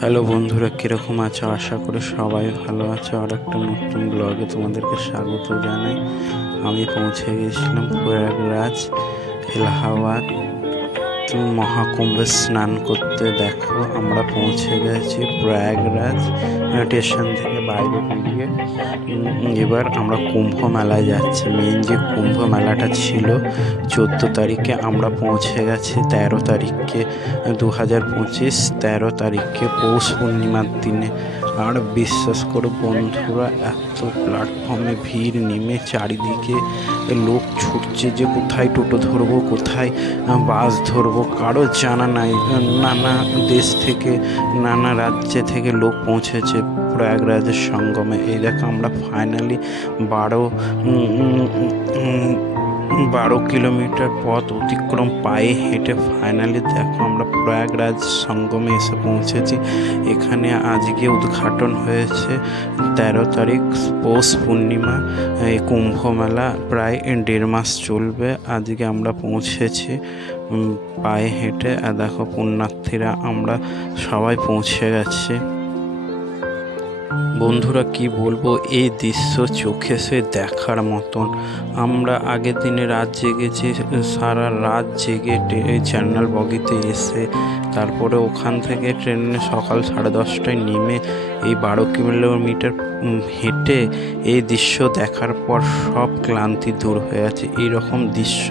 Hello বন্ধুরা, কীরকম আছো? আশা করি সবাই ভালো আছো। আর একটা নতুন ব্লগে তোমাদেরকে স্বাগত জানাই। আমি পৌঁছে গেছিলাম প্রয়াগরাজ, এলাহাবাদ মহাকুম্ভে স্নান করতে। দেখো আমরা পৌঁছে গেছি প্রয়াগরাজ স্টেশন থেকে বাইরে বেরিয়ে। এবার আমরা কুম্ভ মেলায় যাচ্ছি। মেন যে কুম্ভ মেলাটা ছিল 14 তারিখে, আমরা পৌঁছে গেছি 13 তারিখে 2025 13 তারিখে পৌষ পূর্ণিমার দিনে। আর বিশ্বাস করো বন্ধুরা, এত প্ল্যাটফর্মে ভিড় নেমে চারিদিকে লোক ছুটছে যে কোথায় টোটো ধরবো, কোথায় বাস ধরবো, কারো জানা নাই। নানা দেশ থেকে, নানা রাজ্যে থেকে লোক পৌঁছেছে প্রয়াগরাজের সঙ্গমে। এই দেখো আমরা ফাইনালি 12 কিলোমিটার পথ অতিক্রম পায়ে হেঁটে ফাইনালি দেখো আমরা প্রয়াগরাজ সঙ্গমে এসে পৌঁছেছি। এখানে আজকে উদ্ঘাটন হয়েছে 13 তারিখ পৌষ পূর্ণিমা। এই কুম্ভ মেলা প্রায় 1.5 মাস চলবে। আজকে আমরা পৌঁছেছি পায়ে হেঁটে। আর দেখো পুণ্যার্থীরা আমরা সবাই পৌঁছে গেছি। বন্ধুরা কি বলবো, এই দৃশ্য চোখে সে দেখার মতন। আমরা আগের দিনে রাত জেগেছি, সারা রাত জেগে চ্যানেল বগিতে এসে তারপরে ওখান থেকে ট্রেনে সকাল 10:30টায় নেমে এই 12 কিলোমিটার হেঁটে এই দৃশ্য দেখার পর সব ক্লান্তি দূর হয়ে আছে। এইরকম দৃশ্য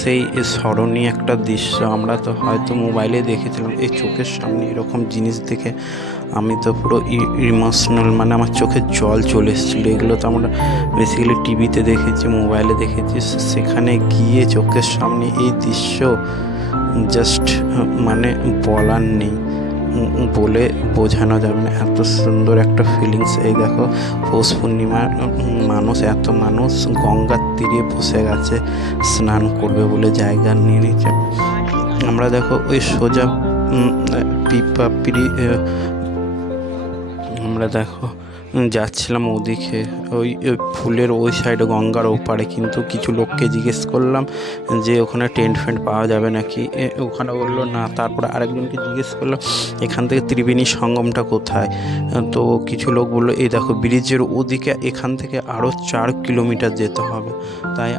সেই স্মরণীয় একটা দৃশ্য। আমরা তো হয়তো মোবাইলে দেখেছিলাম, এই চোখের সামনে এরকম জিনিস দেখে আমি তো পুরো ইমোশনাল, মানে আমার চোখে জল চলে এসেছিলো। এগুলো তো আমরা বেসিক্যালি টিভিতে দেখেছি, মোবাইলে দেখেছি, সেখানে গিয়ে চোখের সামনে এই দৃশ্য জাস্ট মানে বলার নেই, বলে বোঝানো যাবে না, এত সুন্দর একটা ফিলিংস। এই দেখো পৌষ পূর্ণিমার এত মানুষ গঙ্গার তীরে বসে গেছে স্নান করবে বলে জায়গা নিয়ে নিচ্ছে। আমরা দেখো ওই সোজা আমরা দেখো যাচ্ছিলাম ওদিকে, ওই ফুলের ওই সাইডে গঙ্গার ওপারে। কিন্তু কিছু লোককে জিজ্ঞেস করলাম যে ওখানে টেন্ট ফেন্ট পাওয়া যাবে নাকি, ওখানে বললো না। তারপরে আরেকজনকে জিজ্ঞেস করলাম এখান থেকে ত্রিবেণী সঙ্গমটা কোথায়। তো কিছু লোক বললো এই দেখো ব্রিজের ওদিকে, এখান থেকে আরও 4 কিলোমিটার যেতে হবে। তাই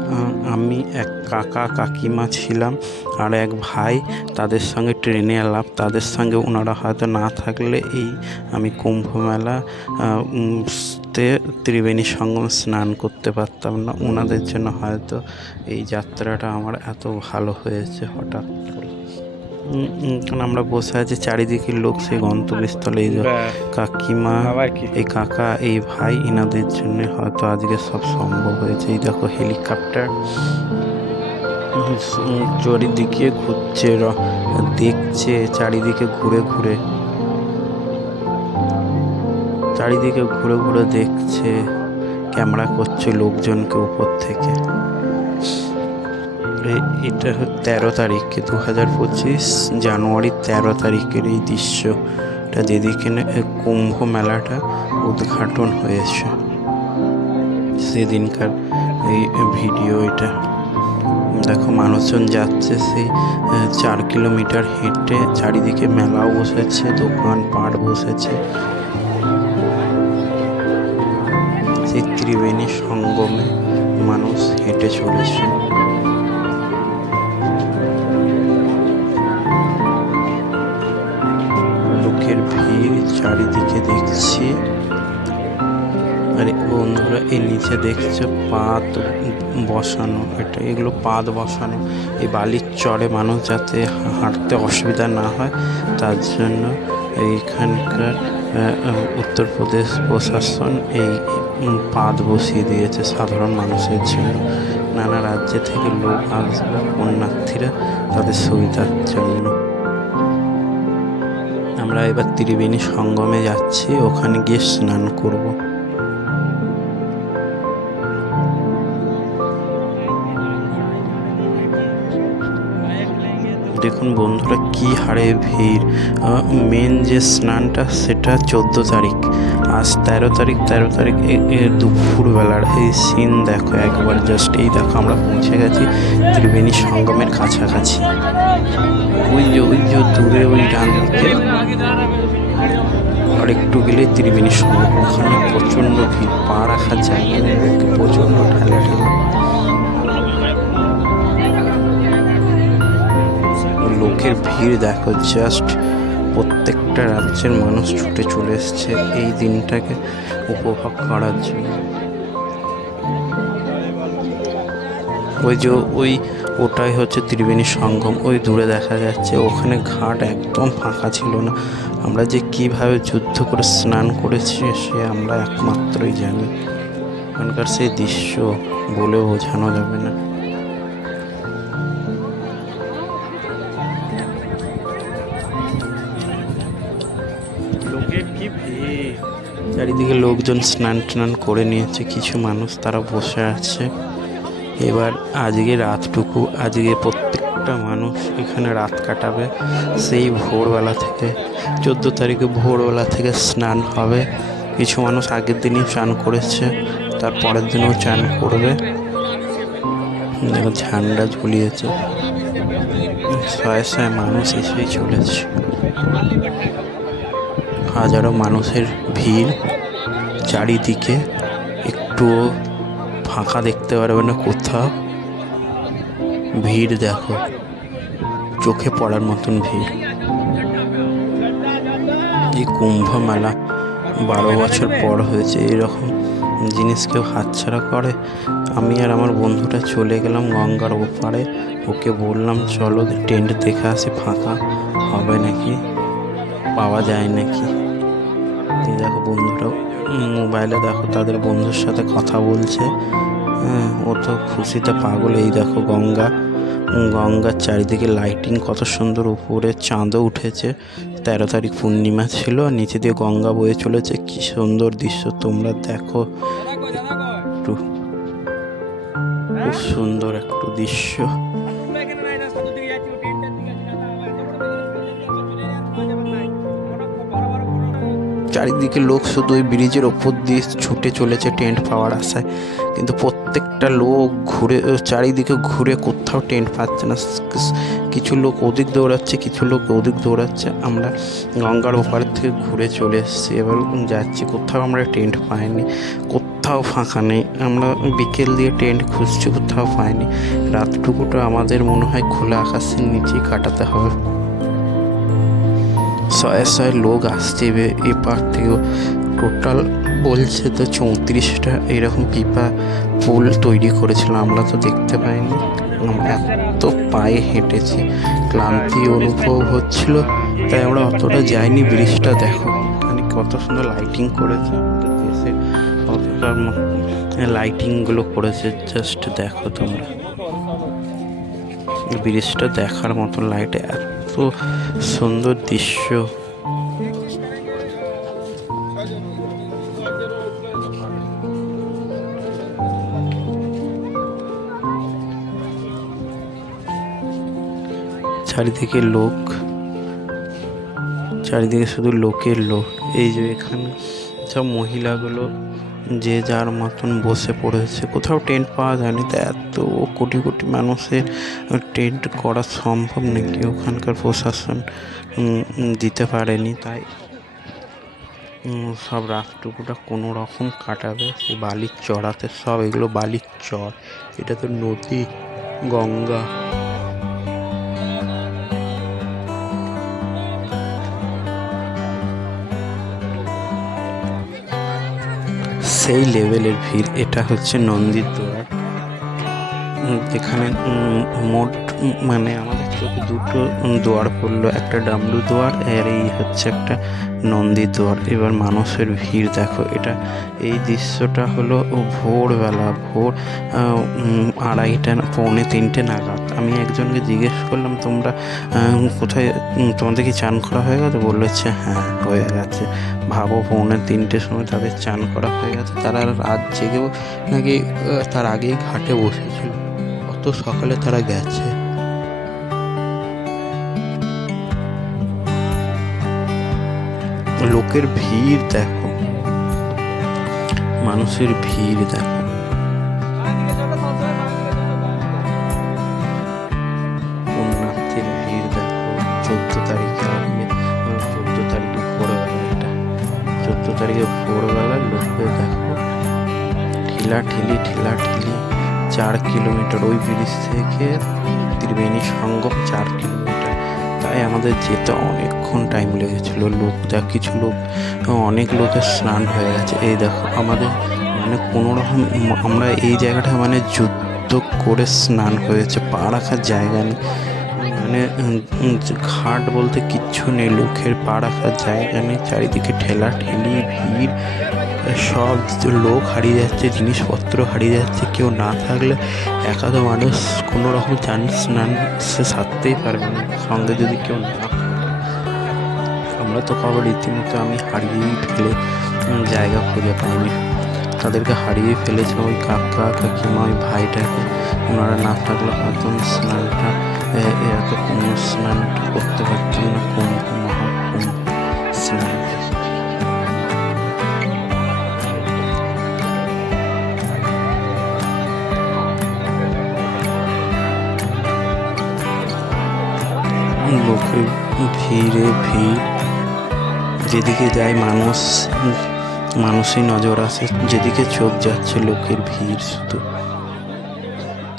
আমি এক কাকা কাকিমা ছিলাম আর এক ভাই, তাদের সঙ্গে ট্রেনে এলাম। তাদের সঙ্গে ওনারা হয়তো না থাকলে এই আমি কুম্ভ মেলা ত্রিবেণী সঙ্গম স্নান করতে পারতাম না। ওনাদের জন্য হয়তো এই যাত্রাটা আমার এত ভালো হয়েছে হঠাৎ করে। কারণ আমরা বসে আছি, চারিদিকের লোক সেই গন্তব্যস্থলে। এই কাকিমা, এই কাকা, এই ভাই, এনাদের জন্য হয়তো আজকে সব সম্ভব হয়েছে। এই দেখো হেলিকপ্টার চারিদিকে ঘুরছে, দেখছে চারিদিকে ঘুরে ঘুরে দেখছে, ক্যামেরা করছে লোকজনকে উপর থেকে। এটা 13 তারিখে 2025 জানুয়ারি 13 তারিখের এই দৃশ্যটা, যেদিকে কুম্ভ মেলাটা উদ্ঘাটন হয়েছে সেদিনকার এই ভিডিও। এটা দেখো মানুষজন যাচ্ছে সেই 4 কিলোমিটার হেঁটে। চারিদিকে মেলাও বসেছে, দোকান পাট বসেছে। সেই ত্রিবেণী সঙ্গমে মানুষ হেঁটে চলেছে। লোকের ভিড় চারিদিকে দেখছি। আর বন্ধুরা এই নিচে দেখছো পাত বসানো, এগুলো পাত বসানো। এই বালির চরে মানুষ যাতে হাঁটতে অসুবিধা না হয় তার জন্য এইখানকার উত্তরপ্রদেশ প্রশাসন এই পাত বসিয়ে দিয়েছে সাধারণ মানুষের জন্য। নানা রাজ্য থেকে লোক আসবে, পুণ্যার্থীরা, তাদের সুবিধার জন্য। আমরা এবার ত্রিবেণী সঙ্গমে যাচ্ছি, ওখানে গিয়ে স্নান করব। দেখুন বন্ধুরা কি হারে ভিড়। মেন যে স্নানটা সেটা 14 তারিখ, আজ 13 তারিখ। দুপুরবেলার এই সিন দেখো একবার জাস্ট। এই দেখো আমরা পৌঁছে গেছি ত্রিবেণী সঙ্গমের কাছাকাছি। ওই যে দূরে ওই ডান দিকে একটু গেলে ত্রিবেণী সঙ্গম, ওখানে প্রচণ্ড ভিড়, পা রাখার জায়গা নেই, লোকে প্রচণ্ড ঠেলাঠেলি। লোকের ভিড় দেখো জাস্ট, প্রত্যেকটা রাজ্যের মানুষ ছুটে চলে এসছে এই দিনটাকে উপভোগ করার জন্য। ওটাই হচ্ছে ত্রিবেণী সঙ্গম, ওই দূরে দেখা যাচ্ছে। ওখানে ঘাট একদম ফাঁকা ছিল না। আমরা যে কিভাবে যুদ্ধ করে স্নান করেছি সে আমরা একমাত্রই জানি। ওখানকার সেই দৃশ্য বলে বোঝানো যাবে না। লোকের কি ভিড়, চারিদিকে লোকজন স্নান টান করে নিয়েছে, কিছু মানুষ তারা বসে আছে। এবার আজকে রাতটুকু, আজকে প্রত্যেকটা মানুষ এখানে রাত কাটাবে। সেই ভোরবেলা থেকে 14 তারিখে ভোরবেলা থেকে স্নান হবে। কিছু মানুষ আগের দিনই চান করেছে, তার পরের দিনও চান করবে। ঝান্ডা ঝুলিয়েছে, শয়ে শয়ে মানুষ এসেই চলেছে। হাজারো মানুষের ভিড়, চারিদিকে একটুও ফাঁকা দেখতে পারবে না কোথাও। ভিড় দেখো, চোখে পড়ার মতন ভিড়। এই কুম্ভ মেলা 12 বছর পর হয়েছে। এরকম জিনিস কেউ হাতছাড়া করে? আমি আর আমার বন্ধুটা চলে গেলাম গঙ্গার ওপারে। ওকে বললাম চলো টেন্ট দেখে আসি, ফাঁকা হবে নাকি, পাওয়া যায় নাকি। এই দেখো বন্ধুরাও মোবাইলে দেখো তাদের বন্ধুর সাথে কথা বলছে। হ্যাঁ, ও তো খুশিতে পাগল। এই দেখো গঙ্গার চারিদিকে লাইটিং কত সুন্দর, উপরে চাঁদও উঠেছে। 13 তারিখ পূর্ণিমা ছিল, নিচে দিয়ে গঙ্গা বয়ে চলেছে। কি সুন্দর দৃশ্য, তোমরা দেখো একটু, খুব সুন্দর একটু দৃশ্য। চারিদিকে লোক শুধু ওই ব্রিজের ওপর দিয়ে ছুটে চলেছে টেন্ট পাওয়ার আশায়, কিন্তু প্রত্যেকটা লোক চারিদিকে ঘুরে কোথাও টেন্ট পাচ্ছে না। কিছু লোক ওদিক দৌড়াচ্ছে, কিছু লোক ওদিক দৌড়াচ্ছে। আমরা গঙ্গার ওপারের থেকে ঘুরে চলে এসেছি, এবার যাচ্ছি। কোথাও আমরা টেন্ট পাইনি, কোথাও ফাঁকা নেই। আমরা বিকেল দিয়ে টেন্ট খুঁজছি, কোথাও পাইনি। রাতটুকুটা আমাদের মনে হয় খোলা আকাশের নিচেই কাটাতে হবে। শয়ে শয়ে লোক আসছে এপার থেকেও। টোটাল বলছে তো 34টা এরকম পিপা পুল তৈরি করেছিল, আমরা তো দেখতে পাইনি। এত পায়ে হেঁটেছি, ক্লান্তি অনুভব হচ্ছিল, তাই আমরা অতটা যাইনি। ব্রিজটা দেখো, মানে কত সুন্দর লাইটিং করেছে আমাদের দেশে, অতটার লাইটিংগুলো করেছে। জাস্ট দেখো তোমরা, ব্রিজটা দেখার মতো, লাইটে এত সুন্দর দৃশ্য। চারিদিকে লোক, চারিদিকে শুধু লোকের লোক। এই যে এখানে সব মহিলাগুলো যে যার মতন বসে পড়েছে, কোথাও টেন্ট পাওয়া যায়নি। তা এত কোটি কোটি মানুষের টেন্ট করা সম্ভব নাকি? ওখানকার প্রশাসন দিতে পারেনি, তাই সব রাতটুকুটা কোনো রকম কাটাবে সেই বালির চড়াতে। সব এগুলো বালির চর, এটা তো নদী গঙ্গা। সেই লেভেলের ভিড়। এটা হচ্ছে নন্দীর দুয়ার, এখানে মোট মানে আমাদের চোখে দুটো দুয়ার পড়লো, একটা ডামরু দুয়ার আর এই হচ্ছে একটা নন্দী দুয়ার। এবার মানুষের ভিড় দেখো। এই দৃশ্যটা হলো ভোরবেলা, ভোর 2:30 পৌনে 3টে নাগাদ। আমি একজনকে জিজ্ঞেস করলাম তোমরা কোথায়, তোমাদের কি চান করা হয়ে গেছে? বলেছে হ্যাঁ হয়ে গেছে। ভাবো, পৌনে 3টের সময় তাদের চান করা হয়ে গেছে। তারা রাত জেগেও নাকি তার আগেই ঘাটে বসেছিল, অত সকালে তারা গেছে। লোকের ভিড় দেখো, মানুষের ভিড় দেখো। পুণ্যার্থীর ভিড় দেখো। 14 তারিখে ভোরবেলা, এটা তারিখে ভোরবেলা লোকে দেখো ঠেলাঠেলি 4 কিলোমিটার, ওই ব্রিজ থেকে ত্রিবেণী সঙ্গম 4 কিলোমিটার। তাই আমাদের যেতে অনেকক্ষণ টাইম লেগেছিল। কিছু লোক, অনেক লোকের স্নান হয়ে গেছে। এই দেখো আমাদের মানে কোনোরকম আমরা এই জায়গাটা মানে যুদ্ধ করে স্নান হয়েছে, পা রাখার জায়গা নেই, মানে ঘাট বলতে কিচ্ছু নেই, লোকের পা রাখার জায়গা নেই, চারিদিকে ঠেলাঠেলি ভিড়, সব লোক হারিয়ে যাচ্ছে, জিনিসপত্র হারিয়ে যাচ্ছে। কেউ না থাকলে একাধ মানুষ কোনো রকম স্নান সে সারতেই পারবে না, সঙ্গে যদি কেউ না থাকে। আমরা তো কারো রীতিমতো আমি হারিয়েই ফেলে জায়গা খুঁজে পাইনি, তাদেরকে হারিয়ে ফেলেছিলাম। ওই কাকা কাকিমা, ওই ভাইটাকে, ওনারা না থাকলে হয়তো স্নানটা এত পুণ্য স্নানটা করতে পারতাম না, কুম্ভ মহাকুম্ভ স্নান। লোকের ভিড়, যেদিকে যায় মানুষই নজর আসে, যেদিকে চোখ যাচ্ছে লোকের ভিড় শুধু।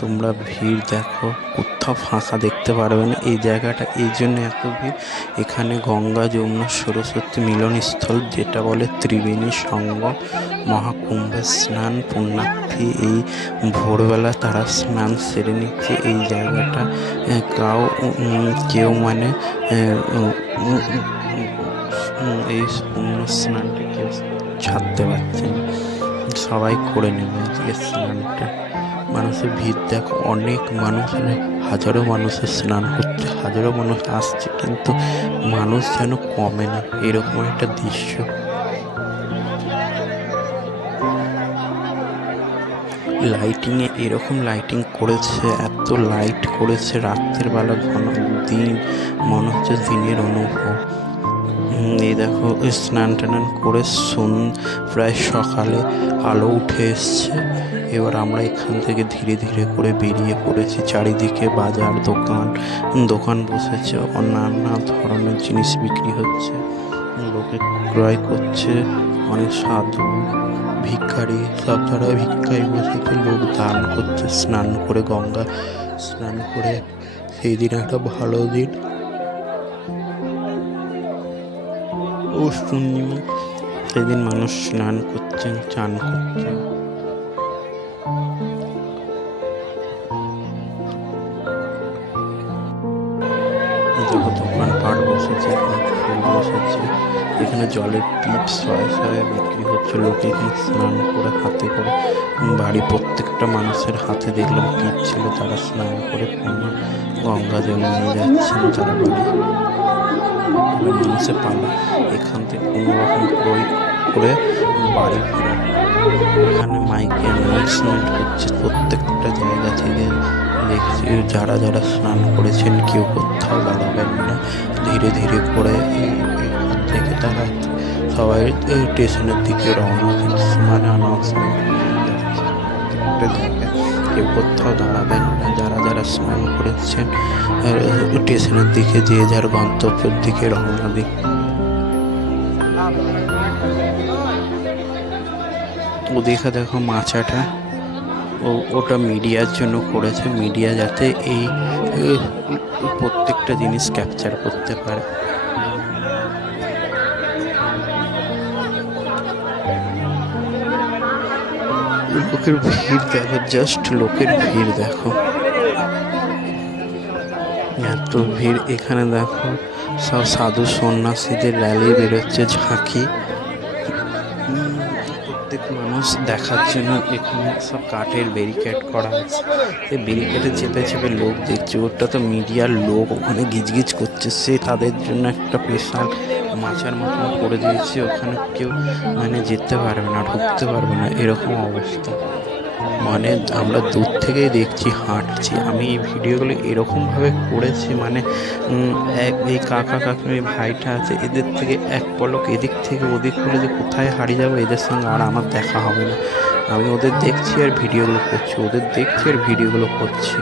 তোমরা ভিড় দেখো, কোথাও ফাঁকা দেখতে পারবে না। এই জায়গাটা এই জন্য এত ভিড়, এখানে গঙ্গা যমুনা সরস্বতী মিলনস্থল, যেটা বলে ত্রিবেণী সঙ্গম মহাকুম্ভের স্নান। পুণ্যার্থী এই ভোরবেলা তারা স্নান সেরে নিচ্ছে। এই জায়গাটা কেউ মানে এই পুণ্য স্নানটা কেউ ছাড়তে পারছে না, সবাই করে নেবে আজকে স্নানটা। মানুষের ভিড় দেখো, অনেক মানুষ, হাজারো মানুষের স্নান করছে, হাজারো মানুষ আসছে, কিন্তু মানুষ যেন কমে না, এরকম একটা দৃশ্য। লাইটিংয়ে এরকম লাইটিং করেছে, এত লাইট করেছে রাত্রের বেলা, ঘন দিন মনে হচ্ছে দিনের অনুভব। এই দেখো স্নান টান করে প্রায় সকালে আলো উঠে এসছে। এবার আমরা এখান থেকে ধীরে ধীরে করে বেরিয়ে পড়েছি। চারিদিকে বাজার, দোকান বসেছে, অন্যান্য ধরনের জিনিস বিক্রি হচ্ছে, লোকে ক্রয় করছে। অনেক সাধু ভিক্ষারি সব তারা ভিক্ষায় বসেছে, লোক দান করছে স্নান করে, গঙ্গা স্নান করে। সেই দিন একটা ভালো দিন, পৌষ পূর্ণিমা, সেদিন মানুষ স্নান করছেন, চান করছেন। দেখো দোকানপাট বসেছে, ফুল বসেছে, এখানে জলের টিপ শয়ে বিক্রি হচ্ছে। লোকে এখানে স্নান করে হাতে করে বাড়ি, প্রত্যেকটা মানুষের হাতে দেখলাম টিপ ছিল, তারা স্নান করে গঙ্গা জল নিয়ে যাচ্ছেন তারা বাড়ি। মানুষের পালা এখান থেকে কোনো রকম ক্রয় করে বাড়ি ফেরা। এখানে মাইকে অ্যানাউন্সমেন্ট করছে প্রত্যেকটা জায়গা থেকে, দেখছি যারা যারা স্নান করেছেন কেউ কোথাও দাঁড়াবেন না, ধীরে ধীরে করে এখান থেকে তারা সবাই স্টেশনের দিকে রওনা দিচ্ছে। মানে অ্যানাউন্সমেন্ট প্রত্যেকটা জায়গায় কেউ কোথাও দাঁড়াবেন না, যারা যারা স্নান করেছেন স্টেশনের দিকে যে যার গন্তব্যের দিকে রওনা দিক। ওদিকে দেখো মাচাটা, ওটা মিডিয়ার জন্য করেছে, মিডিয়া যাতে এই প্রত্যেকটা জিনিস ক্যাপচার করতে পারে। লোকের ভিড় দেখো, জাস্ট লোকের ভিড় দেখো, এত ভিড়। এখানে দেখো সব সাধু সন্ন্যাসীদের র্যালি বেরোচ্ছে, ঝাঁকি, প্রত্যেক মানুষ দেখার জন্য এখানে সব কাঠের ব্যারিকেড করা আছে। এই ব্যারিকেডে চেপে চেপে লোক দেখছে। ওটা তো মিডিয়ার লোক ওখানে গিজগিজ করছে, সে তাদের জন্য একটা স্পেশাল মাচার মতন করে দিয়েছে, ওখানে কেউ মানে যেতে পারবে না, ঢুকতে পারবে না, এরকম অবস্থা। মানে আমরা দূর থেকেই দেখছি, হাঁটছি। আমি এই ভিডিওগুলো এরকমভাবে করেছি, মানে এই কাকা কাকিমা ভাইটা আছে, এদের থেকে এক পলক এদিক থেকে ওদিক হলে যে কোথায় হারিয়ে যাবো, এদের সঙ্গে আর আমার দেখা হবে না। আমি ওদের দেখছি আর ভিডিওগুলো করছি, ওদের দেখছি আর ভিডিওগুলো করছি।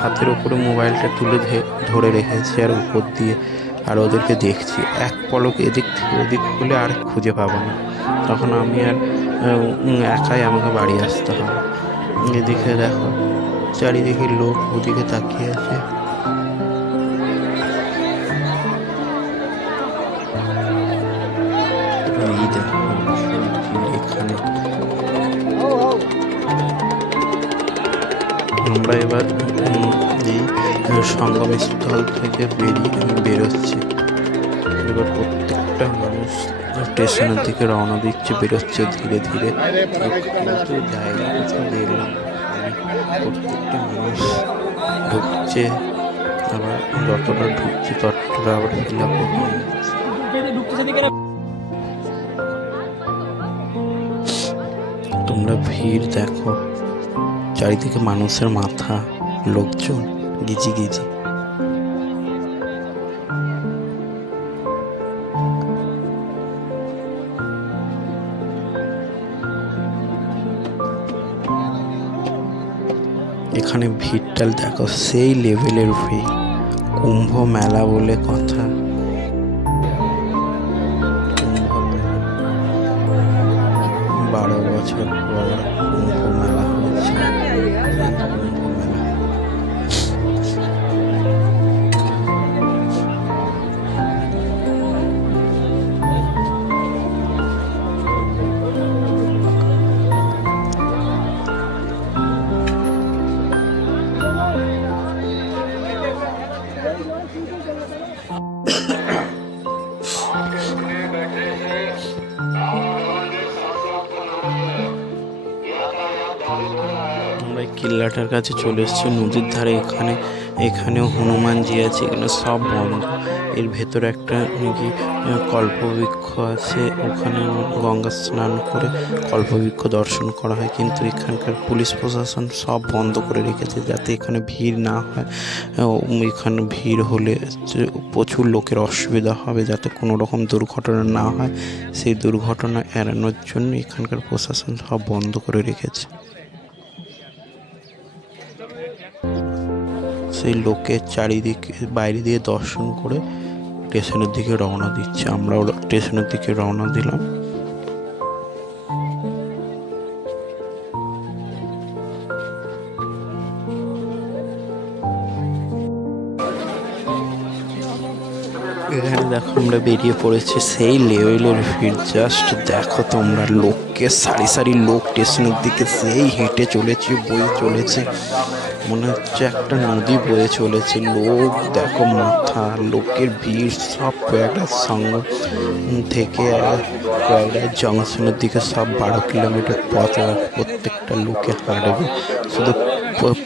হাতের ওপরে মোবাইলটা তুলে ধরে রেখেছি আর উপর দিয়ে আর ওদেরকে দেখছি, এক পলক এদিক থেকে ওদিক হলে আর খুঁজে পাবো না। তখন আমি আর একাই আমাকে বাড়ি আসতে হবে। এদিকে দেখো চারিদিকে লোক ওদিকে তাকিয়ে আছে। এই দেখো এখানে আমরা এবার এই সঙ্গমস্থল থেকে বেরোচ্ছি। এবার প্রত্যেকটা মানুষ স্টেশনের দিকে রওনা দিচ্ছে, বেরোচ্ছে ধীরে ধীরে। জায়গা কোথাও দেখলাম প্রত্যেকটা মানুষ ঢুকছে, আবার যতটা ঢুকছে ততটা আবার ফিল আপ করছে। তোমরা ভিড় দেখো, চারিদিকে মানুষের মাথা, লোকজন গিজি গিজি। এখানে ভিড়টা দেখো, সেই লেভেলের ভিড়, কুম্ভ মেলা বলে কথা। কুম্ভ মেলা 12 বছর পর কুম্ভ মেলা হচ্ছে। কুম্ভ মেলা আমরা কিল্লাটার কাছে চলে এসেছি, নদীর ধারে। এখানেও হনুমানজি আছে। এখানে সব বন্ধ। এর ভেতরে একটা নাকি কল্পবৃক্ষ আছে, ওখানে গঙ্গা স্নান করে কল্পবৃক্ষ দর্শন করা হয়। কিন্তু এখানকার পুলিশ প্রশাসন সব বন্ধ করে রেখেছে, যাতে এখানে ভিড় না হয়। এখানে ভিড় হলে প্রচুর লোকের অসুবিধা হবে, যাতে কোনো রকম দুর্ঘটনা না হয়। সেই দুর্ঘটনা এড়ানোর জন্য এখানকার প্রশাসন সব বন্ধ করে রেখেছে। সেই লোকের চারিদিকে বাইরে দিয়ে দর্শন করে স্টেশনের দিকে রওনা দিচ্ছে। আমরাও স্টেশনের দিকে রওনা দিলাম। এখানে দেখো আমরা বেরিয়ে পড়েছি, সেই লেভেলের ভিড়। জাস্ট দেখো তোমরা, লোককে সারি সারি লোক স্টেশনের দিকে সেই হেঁটে চলেছে, বয়ে চলেছে। মনে হচ্ছে একটা নদী বয়ে চলেছে। লোক দেখো, মাথা, লোকের ভিড়। সব কয়েকটার সঙ্গ থেকে কয়েকটা জংশনের দিকে সব 12 কিলোমিটার পথ প্রত্যেকটা লোকে হাঁটবে, শুধু পায়ে